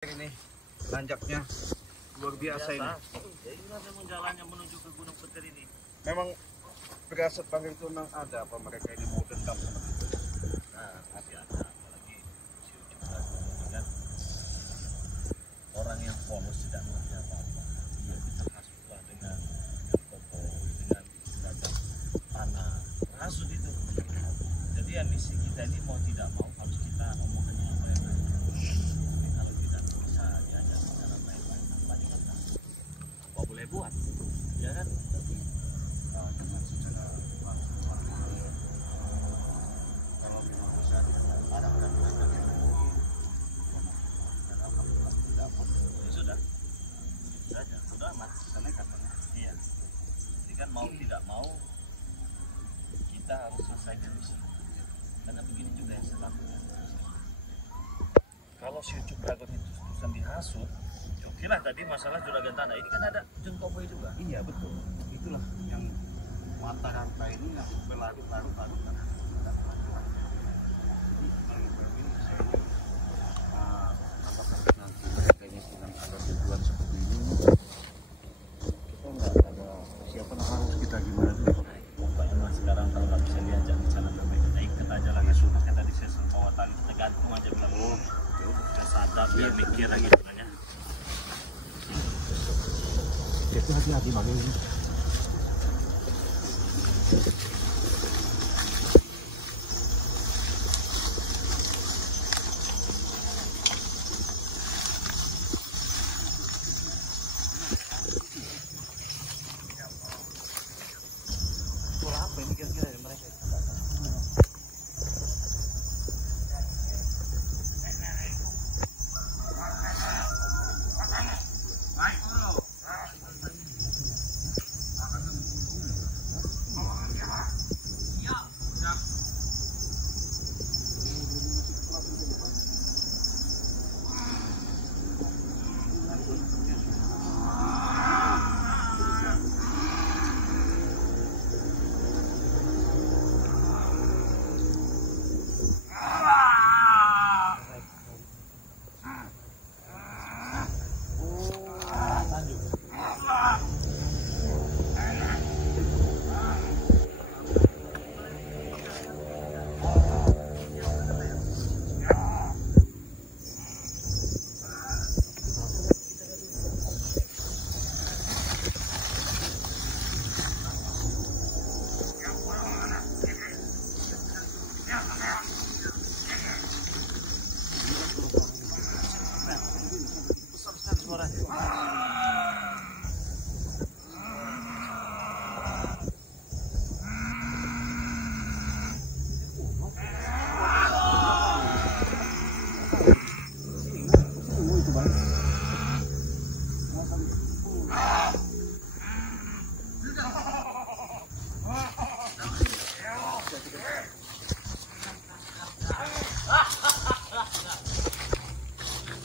Ini nanjaknya luar biasa ini. Ya inilah memang jalannya menuju ke Gunung Petir ini. Memang berasal Bang itu memang ada apa mereka ini mau dendam sama kita? Nah, masih ada apalagi si Ucup kan orang yang polos tidak mengerti apa-apa. Dia bisa hasut dengan kopo, dengan istilahnya tanah, hasut itu. Jadi ya misi kita ini mau tidak mau harus kita omongannya apa yang baik. Tapi kalau kita bisa diajak bicara baik-baik, apa juga apa boleh buat, ya kan? Dengan secara kalau memang bisa diharapkan mereka tidak apa. Ya sudah saja, sudah amat. Karena katanya Iya. Jadi kan mau tidak mau kita harus selesaikan misi. Karena begini juga yang saya lakukan. Kalau si Ucup Dragon itu terusan dihasut, oke lah tadi masalah juragan tanah. Ini kan ada Jun Cowboy juga. iya betul. Itulah yang mata rantai ini yang berlarut-larut karena ada kemajuan. Jadi Bang Ibrahim saya ini apakah nanti kayaknya sedang ada tujuan seperti ini kita nggak ada siapa harus kita gimana dulu. Pokoknya mas sekarang kalau nggak bisa diajak bicara baik-baik, kita ikat aja lagi sudah. Kayak tadi saya bawa tali tergantung aja bilang, oh, udah sadar dia mikir lagi sebenarnya. Jadi hati-hati Bang ini. Apa ini kira-kira dari mereka?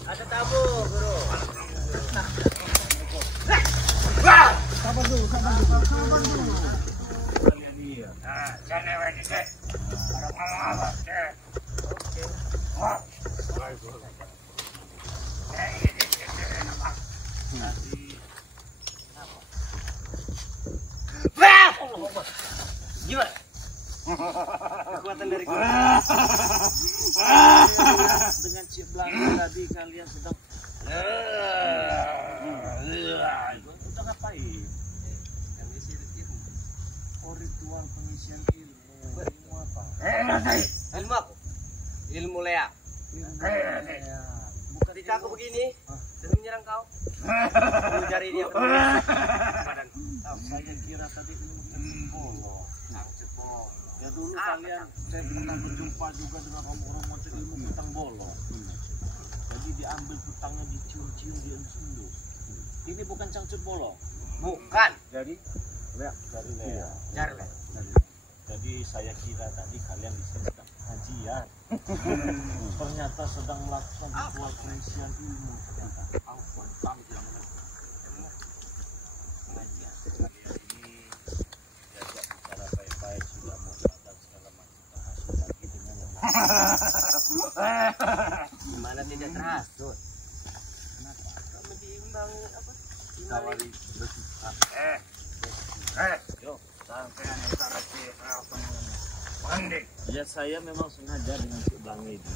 Ada tamu, Guru. Sabar dulu. Kalian iya. Gimana? Kekuatan dari Guru. Dengan si belakang tadi kalian sedang kita ngapain? Oh, ritual pengisian ilmu. Ilmu apa? Ilmu aku, ilmu leak. Bukan Ketika aku begini, dan menyerang kau, kamu jari dia badan. saya kira tadi ilmu cembolo. Ya dulu kalian saya pernah berjumpa juga dengan romo-romo ilmu petang bolong. Jadi diambil petangnya dicium-cium diendus-endus. Ini bukan cangcut bolong. Bukan, Jadi lihat dari Iya. jari leak. Jadi saya kira tadi kalian di sini sedang kajian. Ternyata sedang melakukan ritual pengisian ilmu. Ternyata ampun panggil pengajian. Kalian ini diajak bicara baik-baik sudah mau sadar segala macam terhasut lagi dengan yang lain. Gimana tidak terhasut? Bangun apa? Tawari bersikap. Yo, Sampean antara si Mandi. ya saya memang sengaja dengan Cik Blangi ini.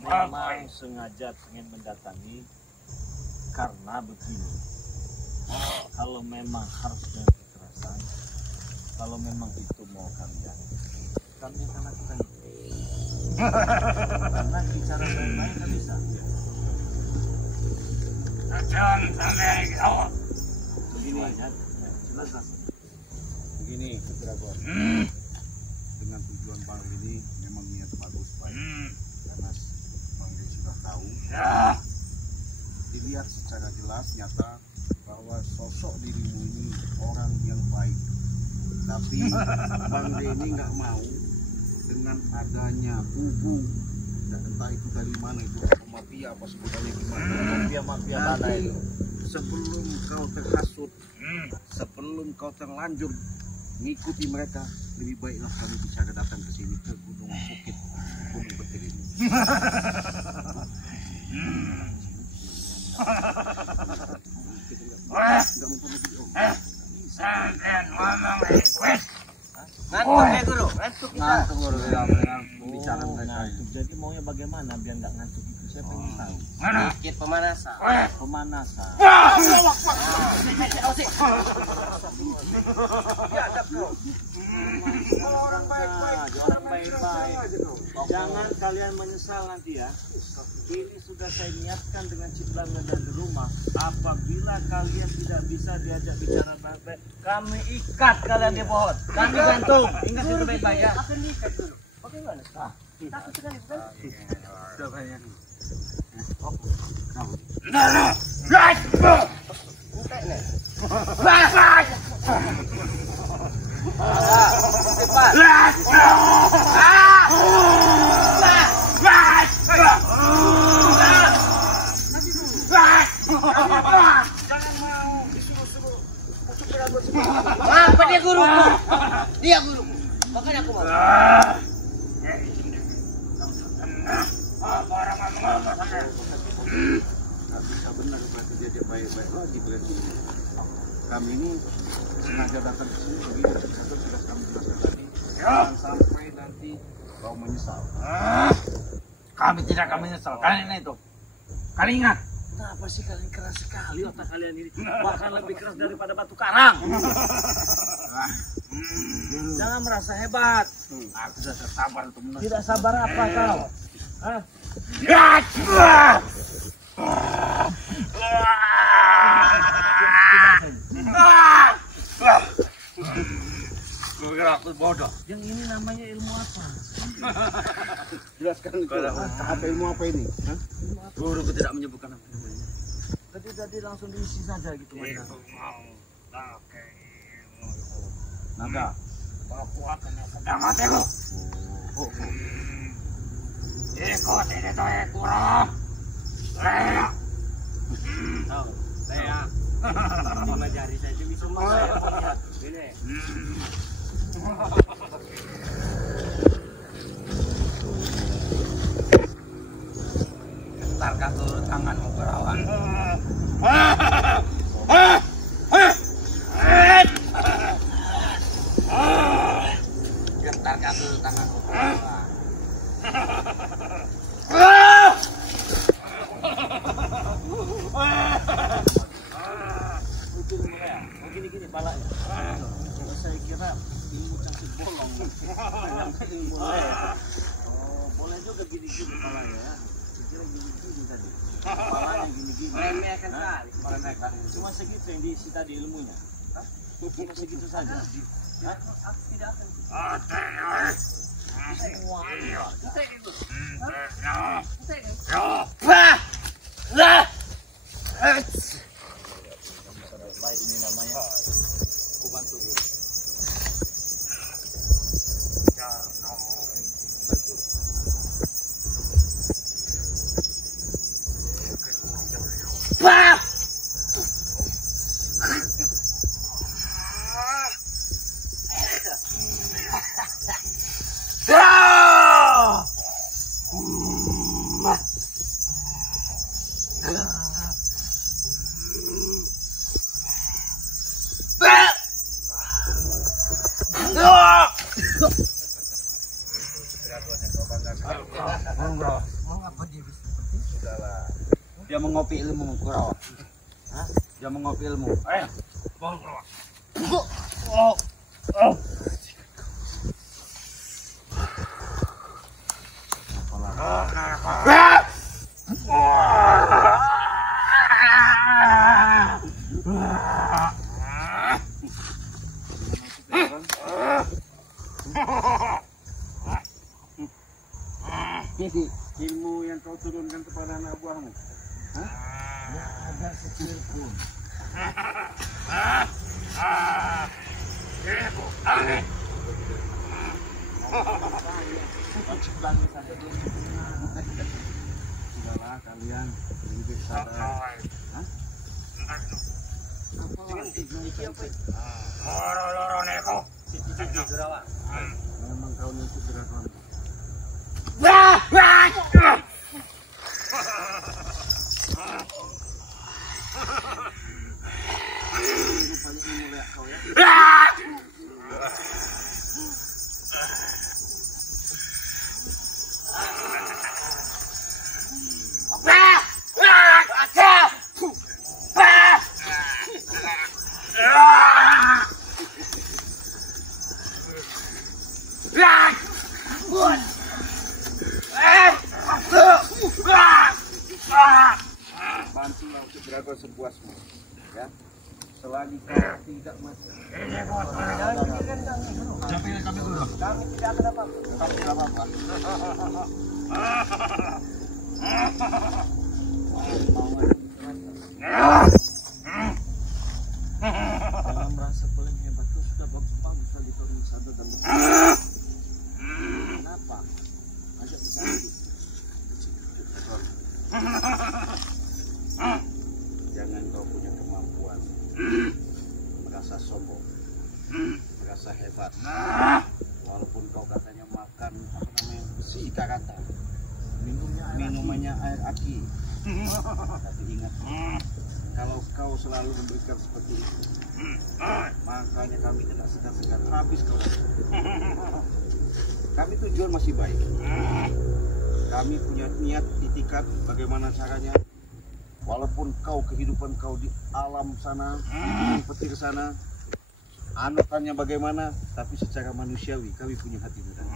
Memang sengaja ingin mendatangi karena begini. Kalau memang harus dengan kekerasan, kalau memang itu mau kalian, kami akan lakukan itu. Karena bicara baik-baik kan bisa. Jangan sampai jawab. Begini, jelas. Begini, Dragon. Dengan tujuan Bang ini memang niat bagus baik. Karena Bang Ri sudah tahu. Dilihat secara jelas nyata bahwa sosok dirimu ini orang yang baik. Tapi Bang Ri ini nggak mau dengan adanya kubu, entah itu dari mana itu mafia apa sebutannya gimana. Mafia mana Nanti itu? sebelum kau terhasut, sebelum kau terlanjur mengikuti mereka, lebih baiklah kami bicara datang ke sini ke Gunung Bukit, Gunung Betir ini. Nggak mempengaruhi om. Ngantuk ya guru, ngantuk kita. Ngantuk baru kita mendengar pembicaraan mereka ini. Ngantuk. Jadi maunya bagaimana biar nggak ngantuk itu? Saya pengen tahu. Sedikit pemanasan. Pemanasan. Orang baik-baik. Orang baik-baik. Jangan kalian menyesal nanti ya. Ini sudah saya niatkan dengan Ciplang dari rumah. Apabila kalian tidak bisa diajak bicara baik-baik, kami ikat kalian di pohon. Kami gantung. Ingat itu baik-baik ya. Akan diikat dulu. Bagaimana? Takut sekali bukan? Sudah banyak. Entek nih. Apa dia guru? Dia guru. Makanya aku mau. Nggak bisa benar berarti dia baik-baik lagi berarti. Kami ini sengaja datang ke sini begini, sudah kami jelaskan tadi. Jangan sampai nanti kau menyesal. Kami tidak akan menyesal. Kalian itu. Kalian ingat. Kenapa sih kalian keras sekali otak kalian ini? Bahkan lebih keras daripada batu karang. Jangan merasa hebat. Aku sudah tersabar untuk menang. Tidak sabar apa kau? Hah? Aku bodoh. Yang ini namanya ilmu apa? Jelaskan itu. Apa ilmu apa ini? Hah? Guruku tidak menyebutkan apa namanya. Jadi langsung diisi saja gitu. Naga. Kekuatan yang sedang matiku. Ikut ini tuh kurang. Leak. Saya 5 jari saja bisa melihat. Ini. Gentar katur tanganmu perawan. Gentar katur tanganmu perawan. Gini palanya. Saya kira ilmu cacing bolong. Ilmu oh, boleh juga gini-gini palanya ya. Saya kira gini-gini tadi. Palanya gini-gini. Meremehkan kali. Cuma segitu yang diisi tadi ilmunya. Hah? Cuma segitu saja. Hah? Aku tidak akan. Baik ini namanya. Aku bantu dulu. Dragon yang kau banggakan. Mengapa dia bisa seperti itu? Sudahlah. Dia mengopi ilmu Kurawa. Hah? Dia mengopi ilmu. Ayo. Bangun Kurawa. Ilmu yang kau turunkan kepada anak buahmu. Hah? Nggak ada sekecil pun. Sudahlah kalian lebih sadar. Hah? Memang kau nusuk dragon. Rupanya ini mulia kau ya. Bantulah untuk dragon sepuasmu, ya. Selagi kau tidak mati. Jampikan kami dulu. Kami tidak akan apa-apa. Kau tidak apa-apa. Dalam rasa paling hebat kau sudah bagus kali kau ini sadar dan Kenapa? Ajak bicara. Jangan kau punya kemampuan merasa sombong, merasa hebat. Walaupun kau katanya makan apa namanya besi karata, minumannya air aki. Tapi ingat, kalau kau selalu memberikan seperti itu, makanya kami tidak segan-segan habis kau. Kami tujuan masih baik. Kami punya niat itikat bagaimana caranya. Walaupun kau kehidupan kau di alam sana, di gunung petir sana, anutannya bagaimana, tapi secara manusiawi kami punya hati nurani.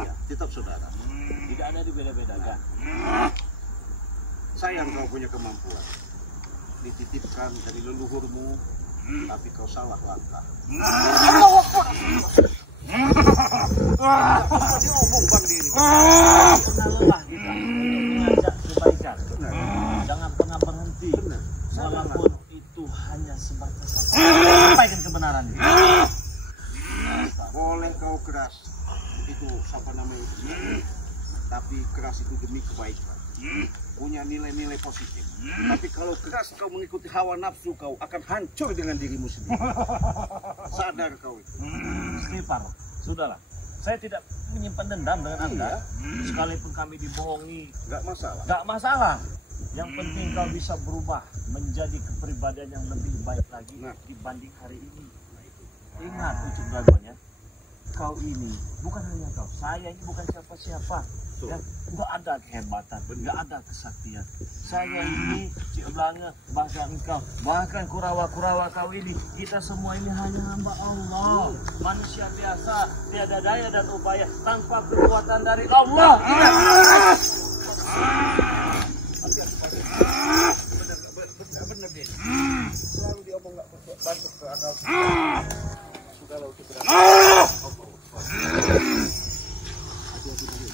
Iya, tetap saudara. tidak ada dibeda-bedakan. Sayang kau punya kemampuan. Dititipkan dari leluhurmu, tapi kau salah langkah. Diomong bang diri. Pernah lelah kita untuk mengajak kebaikan. Jangan pernah berhenti. Walaupun itu hanya sebatas sampaikan kebenaran. Boleh kau keras, itu siapa namanya itu, tapi keras itu demi kebaikan. Punya nilai-nilai positif. Tapi kalau keras kau mengikuti hawa nafsu, kau akan hancur dengan dirimu sendiri. Sadar kau itu. Skipar, sudahlah. Saya tidak menyimpan dendam dengan Anda. Iya. Sekalipun kami dibohongi, Nggak masalah. nggak masalah. Yang penting kau bisa berubah menjadi kepribadian yang lebih baik lagi Nah. dibanding hari ini. Ingat Ucup Dragon ya, kau ini bukan hanya kau, saya ini bukan siapa-siapa. Betul. Ya, nggak ada kehebatan, nggak ada kesaktian. Saya ini Cik Belanga, bahkan engkau, bahkan Kurawa-Kurawa kau ini, kita semua ini hanya hamba Allah, manusia biasa, tiada daya dan upaya tanpa kekuatan dari Allah. Ingat. Benar deh. Selalu diomong nggak masuk ke akal. Sudahlah untuk berapa. Hati-hati dulu.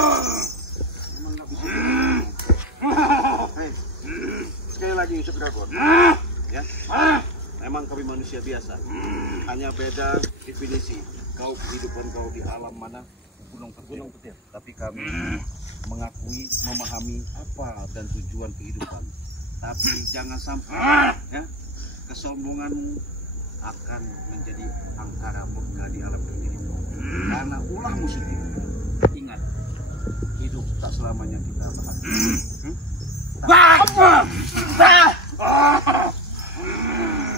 Memang nggak bisa. Hei, sekali lagi Yusuf Dragon. Ya, memang kami manusia biasa. Hanya beda definisi. Kau kehidupan kau di alam mana, Gunung Petir. Tapi kami mengakui, memahami apa dan tujuan kehidupan. Tapi jangan sampai ya, kesombonganmu akan menjadi angkara murka di alam kehidupan. Karena ulahmu sendiri. Ingat, hidup tak selamanya kita bahagia.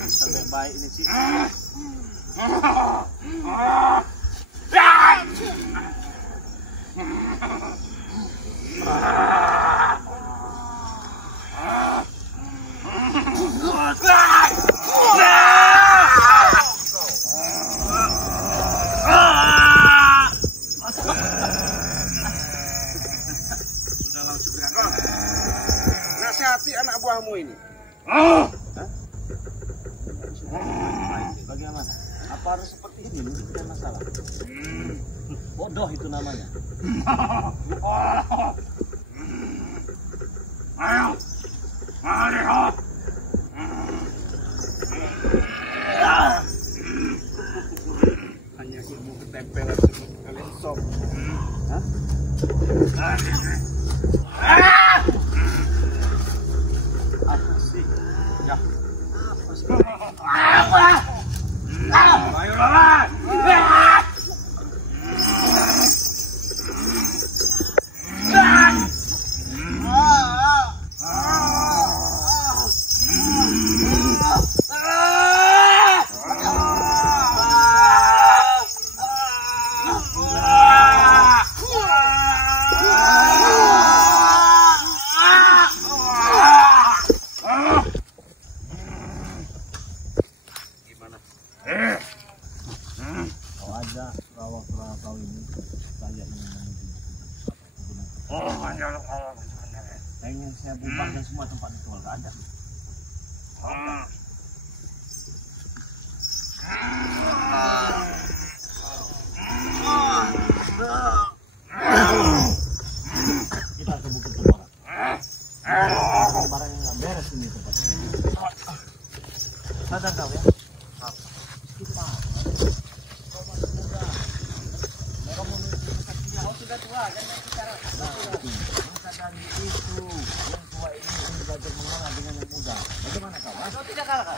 Sampai baik ini sih. Sudahlah segera nasihati anak buahmu ini. Bagaimana? Apa harus seperti ini? Tidak masalah. Bodoh itu namanya. Hanya ilmu ketempelan kalian sob. Apa sih? Ya. Apa sih? Ayo lawan. Gimana? Kalau ada perawa-perawa kau ini, saya ingin menuju ke gunung. Pengen saya bubarkan semua tempat itu, nggak ada. Kita ke Bukit Tembara. Barang yang nggak beres ini tempat ini. Sadar kau ya? Kita. Kau masih muda. Mereka memiliki kesaktian. Kau sudah tua, jangan bicara. Maka dari itu, yang tua ini ingin belajar mengalah dengan yang muda. Bagaimana kau? Kau tidak kalah kau?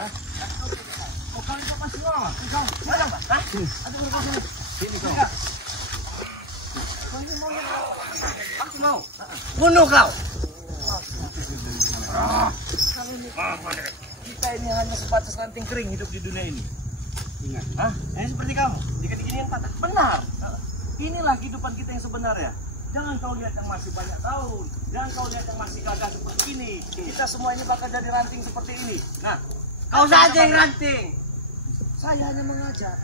Oh, kau ini masih tua. Kau, mana pak? Aduh, kau sini. Sini kau. Kau ini mau yang aku mau. Bunuh kau. Kita ini hanya sebatas ranting kering hidup di dunia ini. Ingat. Hah? Seperti kamu, dikit-dikit yang patah. Benar. Inilah kehidupan kita yang sebenarnya. Jangan kau lihat yang masih banyak tahun. Jangan kau lihat yang masih gagah seperti ini. Kita semua ini bakal jadi ranting seperti ini. Nah, Kau saja yang ranting. saya hanya mengajar.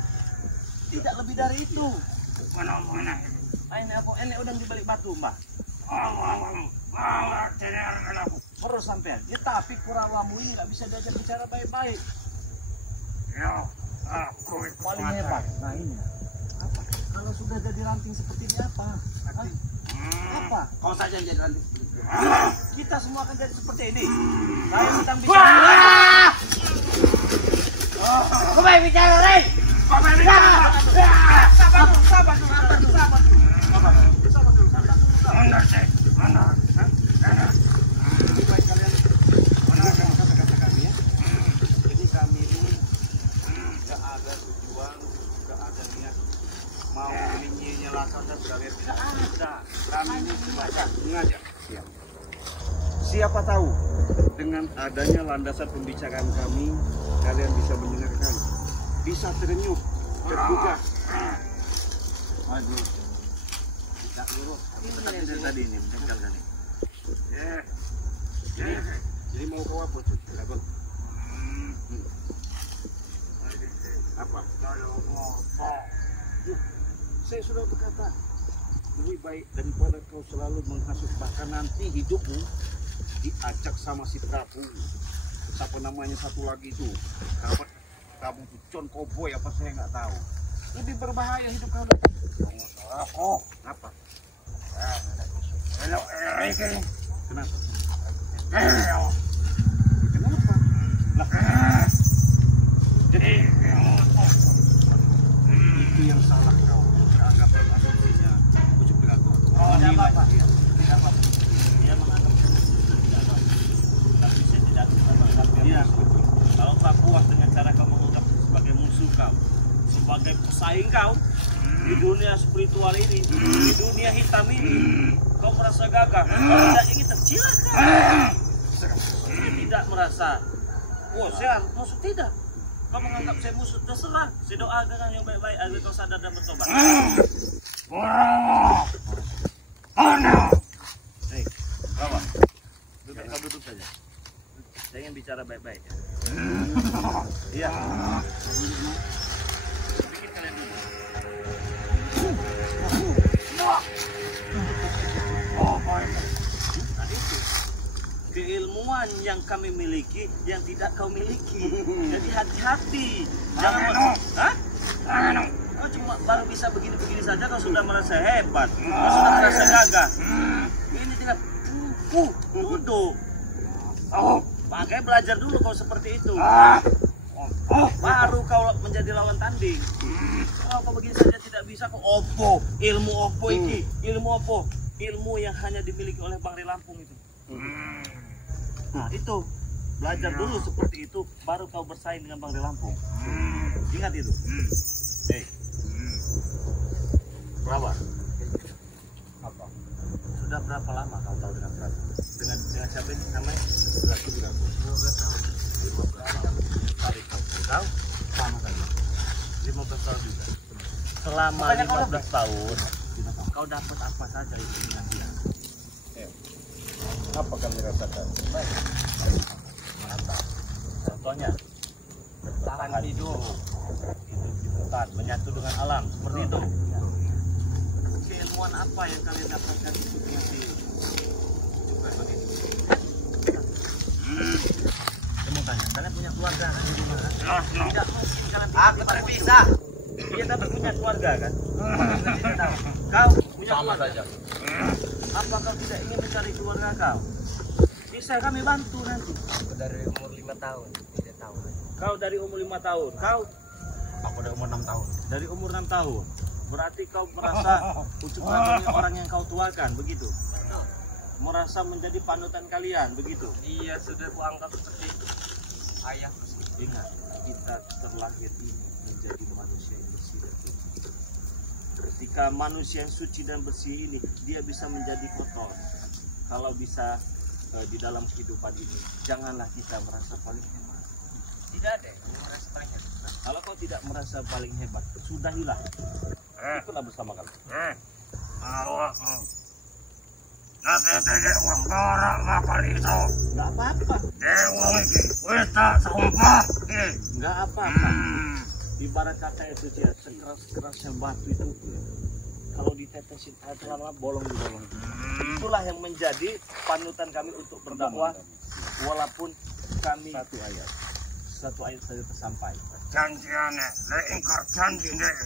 Tidak lebih dari itu. Mana? Ini apa? Ini udang di balik batu, Mbak. Terus sampean. Ya, tapi purawamu ini nggak bisa diajak bicara baik-baik. Paling hebat. Nah ini. Apa? Kalau sudah jadi ranting seperti ini apa? Hah? Apa? Kau saja yang jadi ranting. Kita semua akan jadi seperti ini. Saya sedang bicara. Kau baik bicara, Rey. Sabar. Jadi kami ini tidak ada tujuan, tidak ada niat mau menyelakan dan sekalian tidak ada. Kami ini sengaja mengajak. Siapa tahu dengan adanya landasan pembicaraan kami, kalian bisa mendengarkan, bisa terenyuh, tergugah. Aduh. Tidak lurus. Ini dari tadi ini menjengkel kan ini. Jadi mau kau apa tuh? Apa? Saya sudah berkata, lebih baik daripada kau selalu menghasut, bahkan nanti hidupmu diacak sama si Prabu. Siapa namanya satu lagi itu? Kamu tuh John Cowboy apa saya nggak tahu. Lebih berbahaya hidup kamu. Oh, apa? Kenapa? Kenapa? Lah, jadi itu yang salah kau. Anggap asumsinya bersaing kau di dunia spiritual ini, di dunia hitam ini, kau merasa gagah. Kau tidak ingin tercilakkan. Saya tidak merasa, oh saya musuh, tidak. Kau menganggap saya musuh, terserah. Saya doakan yang baik-baik agar kau sadar dan bertobat. Hei, kawan, kau duduk saja. Saya ingin bicara baik-baik. Iya. Bikin kalian dulu. Keilmuan yang kami miliki yang tidak kau miliki. Jadi hati-hati. Jangan. Hah? Kau cuma baru bisa begini-begini saja kau sudah merasa hebat. Kau sudah merasa gagah. Ini tidak. Duduk. Pakai belajar dulu kau seperti itu. Baru kau menjadi lawan tanding. Kalau kau begini saja tidak bisa, kau opo. Ilmu opo ini. Ilmu opo? Ilmu yang hanya dimiliki oleh Bangri Lampung itu. Nah itu. Belajar dulu seperti itu, baru kau bersaing dengan Bangri Lampung. Ingat itu. Hei. Berapa? Apa? Sudah berapa lama kau tahu dengan Prabu? Dengan siapa ini namanya? 15 tahun. 15 tahun. Hari kau tahu? Sama saja. 15 tahun juga. Selama 15 tahun, kau dapat apa saja itu dengan dia? Apa kami rasakan? Baik. Mantap. Contohnya, bertahan hidup hutan, menyatu dengan alam, seperti itu. Keilmuan apa yang kalian dapatkan itu dengan dia? Saya mau tanya, kalian punya keluarga kan di rumah? Kan? Tidak mungkin kalian Aku terpisah. Dia tapi punya keluarga kan? Tidak tahu. Kau punya keluarga saja. Apa kau tidak ingin mencari keluarga kau? Bisa kami bantu nanti. Aku dari umur 5 tahun, tidak tahu. Kau dari umur 5 tahun. Kau? Aku dari umur 6 tahun. Dari umur 6 tahun. Berarti kau merasa Ucup Ragon orang yang kau tuakan, begitu? Merasa menjadi panutan kalian, begitu? Iya, sudah kuanggap seperti ayah. Ingat, kita terlahir ini menjadi manusia yang bersih dan suci. Ketika manusia yang suci dan bersih ini, dia bisa menjadi kotor. Kalau bisa di dalam kehidupan ini, janganlah kita merasa paling hebat. Tidak ada yang merasa paling hebat. Kalau kau tidak merasa paling hebat, sudahilah. Ikutlah bersama kami. Nanti tidak uang barak ngapal itu. Enggak apa-apa. Uang ini, kita sumpah. Enggak apa-apa. Ibarat kata itu dia, sekeras-kerasnya batu itu, kalau ditetesin air lama bolong di bolong. Itulah yang menjadi panutan kami untuk berdakwah, walaupun kami satu ayat saja tersampai. Janjiannya, leingkar janji deh.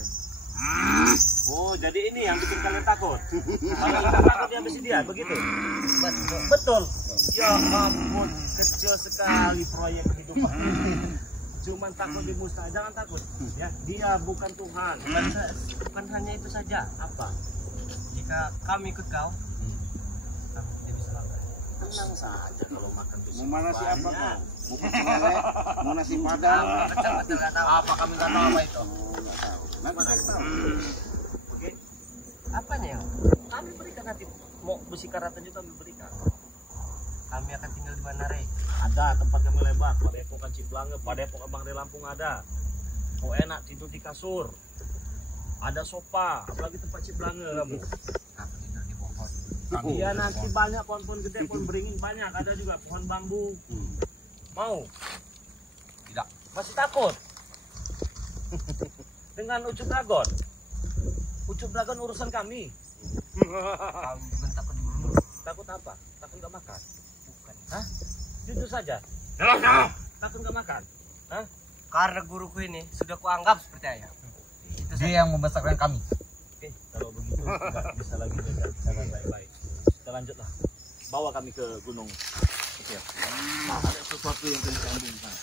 Oh, jadi ini yang bikin kalian takut. Kalau kita takut dihabisi dia, begitu? Betul. Ya ampun, kecil sekali proyek kehidupan. Cuman takut dimusnah, jangan takut. Ya, dia bukan Tuhan. Bukan hanya itu saja. Apa? Jika kami ikut kau, kami tidak bisa langgar. Tenang saja kalau makan besok. Mau mana nasi apa kau? Mau pecel, mau nasi padang. Betul nggak tahu. Apa kami nggak tahu apa itu? Nggak tahu. Nanti saya tahu. Oke. Apanya yang Kami berikan nanti. Mau besi karatan juga kami berikan. kami akan tinggal di mana, Rey? Ada tempat kami lebar. Padepokan Ciplange, Padepokan Bangri Lampung ada. Kau enak tidur di kasur. Ada sofa, apalagi tempat Ciplange kamu. Aku tidur di pohon. Iya nanti banyak pohon-pohon gede, pohon beringin banyak. Ada juga pohon bambu. Mau? Tidak. Masih takut? Dengan Ucup Ragon? Ucup Ragon urusan kami. Kami bukan takut dibunuh. Takut apa? Takut nggak makan? Bukan. Hah? Jujur saja. Takut nggak makan? Hah? Karena guruku ini sudah kuanggap seperti ayah. Itu Dia yang membesarkan kami. Oke, kalau begitu tidak bisa lagi jaga cara baik-baik. Kita lanjutlah. Bawa kami ke gunung. Oke. Nah, ada sesuatu yang bisa sambungkan.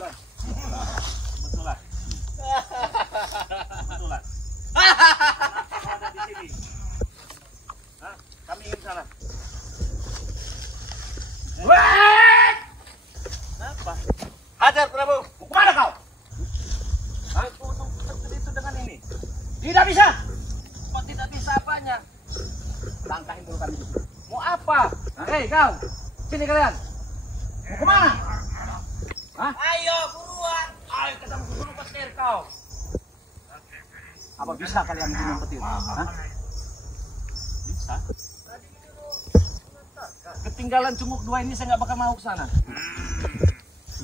Kebetulan. Kebetulan. Kebetulan. Kenapa ada di sini? Hah? Kami ingin salah. Apa? Hajar Prabu. Kemana kau? Aku untuk itu dengan ini. Tidak bisa. Kok tidak bisa apanya? Langkahin dulu kami di sini. Mau apa? Hei kau, sini kalian. Mau kemana? Hah? Ayo buruan. Ayo kita mau bunuh petir kau. Apa bisa kalian bunuh petir? Hah? Bisa. Ketinggalan cunguk 2 ini saya nggak bakal mau ke sana.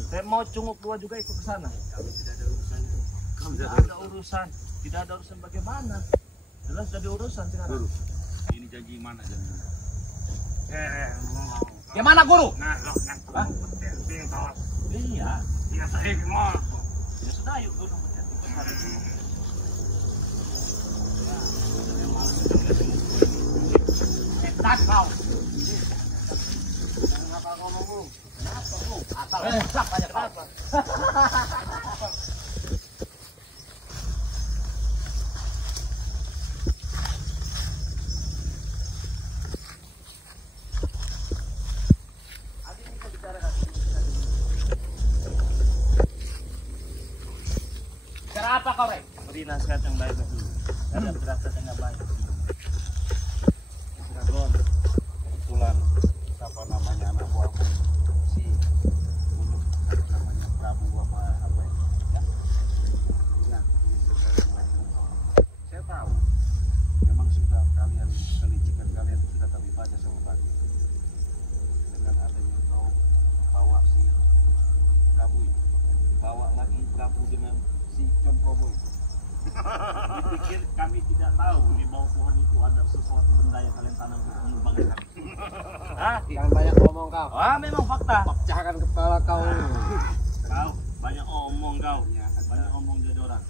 Saya mau cunguk 2 juga ikut ke sana. Kami tidak ada urusan itu. Tidak ada urusan. Tidak ada urusan bagaimana? Jelas jadi urusan sekarang. Guru, ini janji mana janji? Di mana guru? Hah? Iya. Ya sudah, yuk gunung petir. Ikut sana dulu. Setan kau. Asal ucap aja kau. Bicara apa kau, Rek? Beri nasihat yang baik dulu. Ada berasa yang baik. Dragon, kebetulan siapa namanya anak buahmu si Gunung, namanya Prabu apa ya? Nah, ini saudara saya tahu. Memang sudah kalian kelicikan kalian sudah kami baca sama pagi. Dengan adanya kau bawa si Prabu itu, bawa lagi Prabu dengan si John Probo itu. Dipikir kami tidak tahu di bawah pohon itu ada sesuatu benda yang kalian tanam untuk mengembangkan kami. Hah? Jangan banyak ngomong kau. Ah, memang fakta. Pecahkan kepala kau. Kau banyak omong kau. Ya, Banyak omong jadi orang.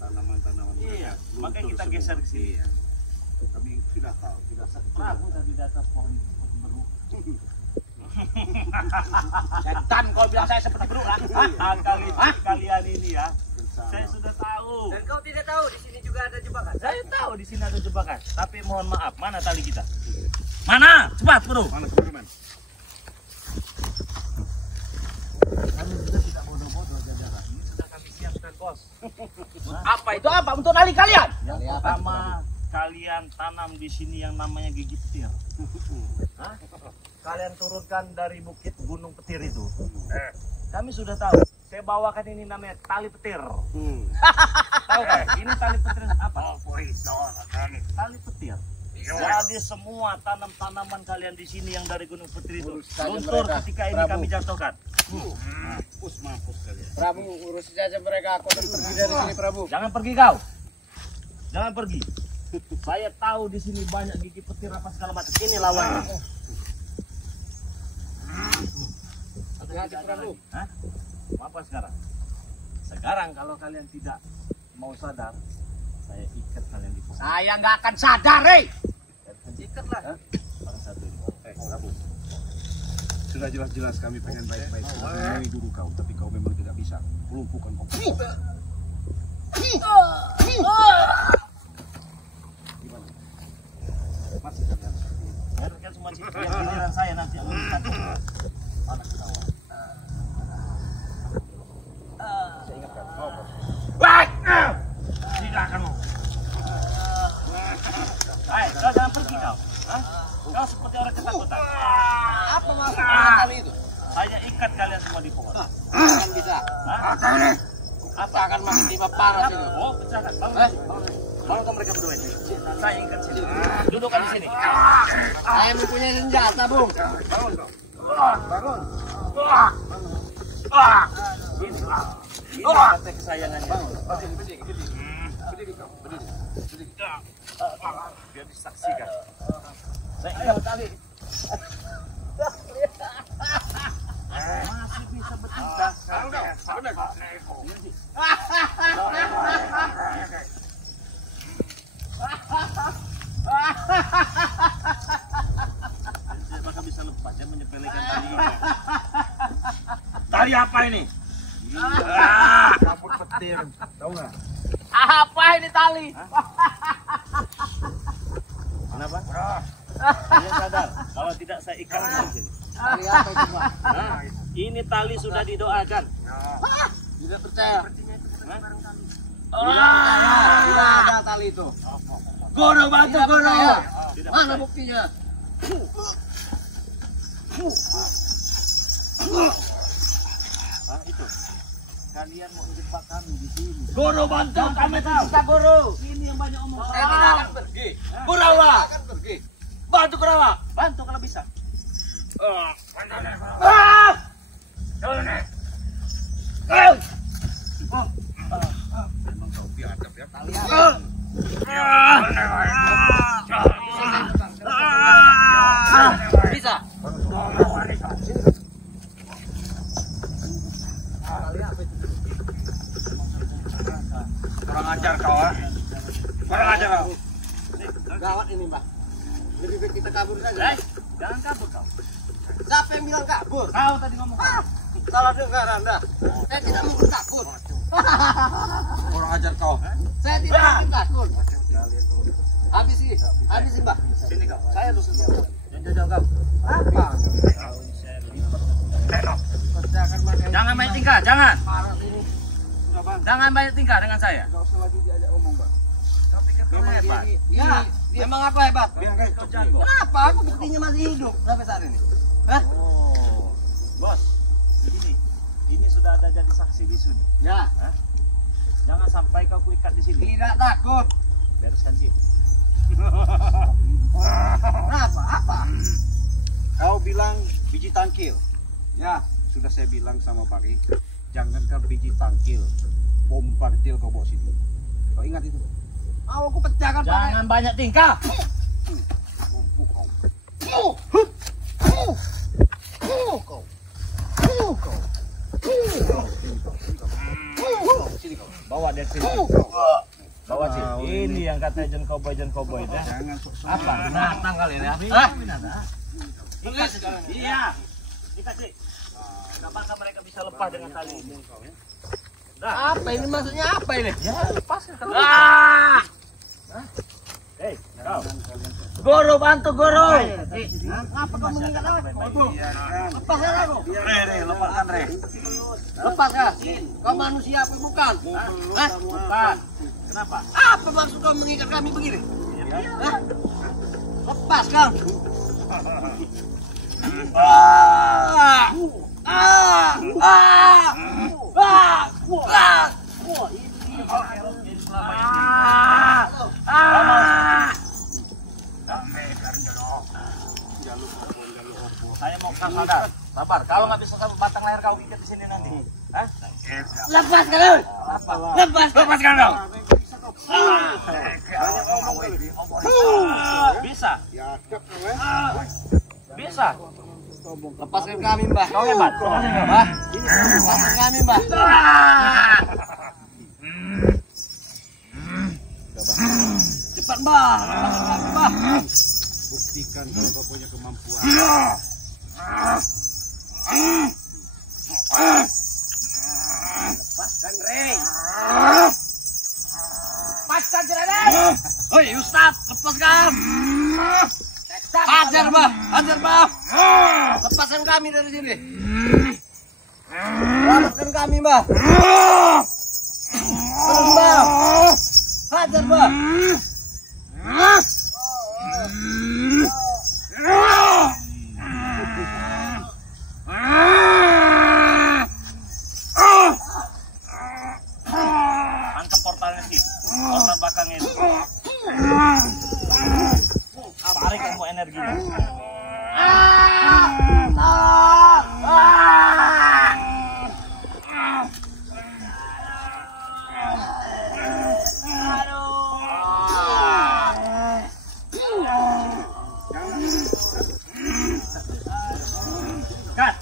tanaman-tanaman. Iya, luntur makanya kita semua. geser ke sini. Iya. Kami sudah tahu, tidak Prabu tadi di atas pohon itu seperti beru. Setan kau bilang saya seperti beru lah. Kalian ini ya. Saya sudah tahu. Dan kau tidak tahu di sini juga ada jebakan. Saya tahu di sini ada jebakan. Tapi mohon maaf, mana tali kita? Mana? Cepat, bro. Mana teman-teman? Kami sudah tidak bodoh-bodoh jajaran. Ini sudah kami siapkan, bos. Apa itu apa untuk nali kalian? Yang pertama, kalian tanam di sini yang namanya gigi petir. Hah? Kalian turunkan dari bukit Gunung Petir itu. Kami sudah tahu. Saya bawakan ini namanya tali petir. Tahu kan? Ini tali petir apa? Tali petir. Jadi semua tanam-tanaman kalian di sini yang dari Gunung Petir itu Urus saja luntur mereka, ketika ini Prabu. kami jatuhkan. Mampus kalian. Prabu, urus saja mereka. Aku akan pergi dari sini, Prabu. Jangan pergi kau. Jangan pergi. Saya tahu di sini banyak gigi petir apa segala macam. Ini lawannya. Hati-hati, Prabu. Hah? Mau apa sekarang? Sekarang kalau kalian tidak mau sadar, saya ikat kalian di pohon. Saya nggak akan sadar, Rek. Ikatlah. Salah satu ini. Prabu. Sudah jelas-jelas kami pengen baik-baik. Sudah menemui guru kau, tapi kau memang tidak bisa. Lumpuhkan kau. Gimana? Masih kalian. Biarkan semua cipu yang giliran saya nanti yang urusan. Panas ketawa. Saya ingatkan. Oh, Tidak akan mau. Hai, kau jangan pergi kau. Hah? Kau seperti orang ketakutan. Apa maksudnya kali itu? Saya ikat kalian semua di pohon. Kan bisa. Hah? Apa akan makin lima panas itu? Oh, pecahkan. Bangun. Bangun kau mereka berdua ini. Saya ikat sini. Dudukkan di sini. Saya mempunyai senjata, Bung. bangun kau. Bangun. Ini kata kesayangannya. Berdiri kau. Berdiri. Biar disaksikan. Saya ikat tali. Masih bisa bercinta. Benar kau. Saya bakal bisa lepas. Saya menyepelekan tali ini. Tali apa ini? Rambut petir, tahu nggak? Apa ini tali? Kenapa? Kalian sadar kalau tidak saya ikat di sini. Tali apa itu, Pak? Nah, ini tali sudah didoakan. Tidak percaya. Tidak ada tali itu. Guru bantu guru. Tidak Mana percaya. buktinya? Ah, itu. Kalian mau jebak kami di sini. Guru bantu kami bisa guru. Ini yang banyak omong. Saya tidak akan pergi. Saya Kurawa, akan pergi. bantu Kurawa. Bantu kalau bisa. Memang kau biadab ya. Tali apa? Bisa. Tali apa itu? Kurang ajar kau, kurang ajar kau. Gawat ini, Mbak. Lebih baik kita kabur saja. Jangan kabur kau. Siapa yang bilang kabur? Kau tadi ngomong. Salah dengar Anda. Saya tidak mau takut. Kurang ajar kau. Saya tidak mau takut. Habisi, Mbak. Sini kau. Saya tuh sesuatu. Jangan jauh kau. Apa? Kerjakan makan. Jangan banyak tingkah, jangan. Parah ini. Jangan banyak tingkah dengan saya. Enggak usah lagi diajak ngomong, Mbak. Memang hebat. Ya, memang apa hebat? Biar kau jago. Kenapa? Aku buktinya masih hidup sampai saat ini. Hah? Oh, bos. Ini sudah ada jadi saksi bisu nih. Ya, Jangan sampai kau kuikat di sini. tidak takut. Bereskan sini. Kenapa? Apa? Kau bilang biji tangkil. Ya, Sudah saya bilang sama Pari, jangankan biji tangkil, bom partil kau bawa sini. Kau ingat itu? mau aku pecahkan pakai. Jangan banyak tingkah. Sini kau. Bawa dia sini. Bawa sini. Ini yang kata John Cowboy itu. Jangan sok-sok. Apa? Binatang kalian ya? Iya. Dikasih. Apakah mereka bisa lepas dengan tali ini? Apa ini maksudnya apa ini? Ya, lepaskan kalau Ah! Hei, kau. Guru bantu guru. Ngapa kau mengingat aku? Lepaskan aku. Re, lepaskan Re. Lepas kah? Kau manusia apa bukan? Hah? Bukan. Kenapa? Apa maksud kau mengikat kami begini? Hah? Lepas kau. Saya mau kau sadar. Sabar. Kalau nggak bisa sampai batang leher kau ikat di sini nanti. Hah? Lepas kau. Lepas kau. Lepaskan kau. Bisa. Biadab kau ya. Bisa. Lepaskan kami, Mbah. Kau hebat. Mbah. Lepaskan kami, Mbah. Cepat, Mbah. Lepaskan kami, Mbah. Buktikan kalau kau punya kemampuan. Lepaskan, Rey. Lepaskan Juragan. Hoi, Ustaz, lepaskan. Hajar, Mbah. Hajar, Mbah. Lepaskan kami dari sini. Selamatkan kami, Mbah. Terus, Mbah. Hajar, Mbah. Mantap portalnya sih. Portal belakangnya itu. Tarik kamu energinya. Kat.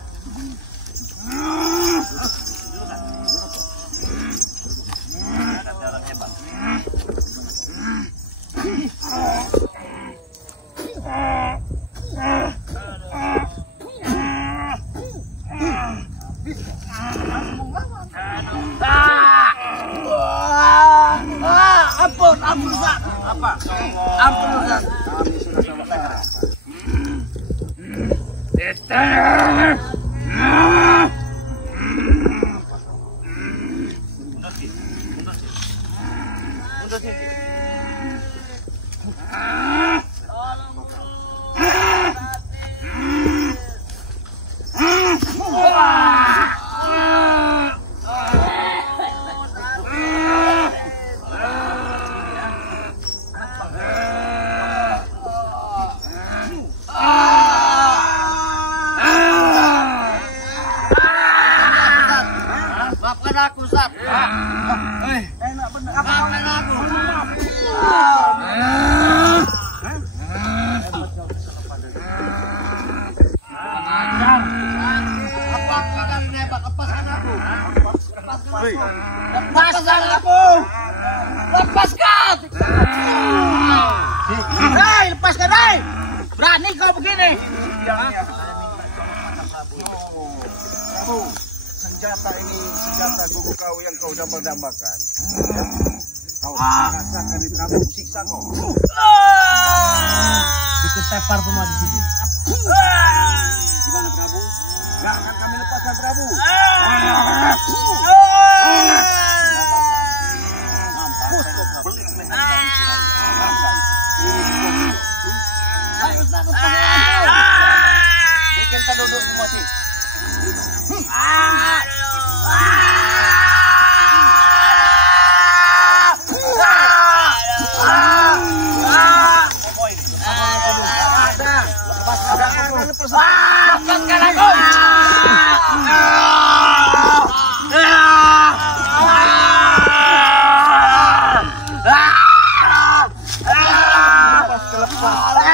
Ada jalan hebat. Ampun Ustaz. Kami sudah selesai. Maafkan aku, Ustaz. Maafkan aku. Lepaskan menembak, lepaskan aku. Lepaskan aku. Lepaskan. Hei, lepaskan, hei. Berani kau begini. Prabu, senjata ini senjata guguk kau yang kau dambakan. Kau rasakan di Prabu siksa kau. Diketepar semua di sini. Gimana Prabu? Gak akan kami lepaskan Prabu. Bikin kita duduk semua sih. Lepaskan aku. Lepas.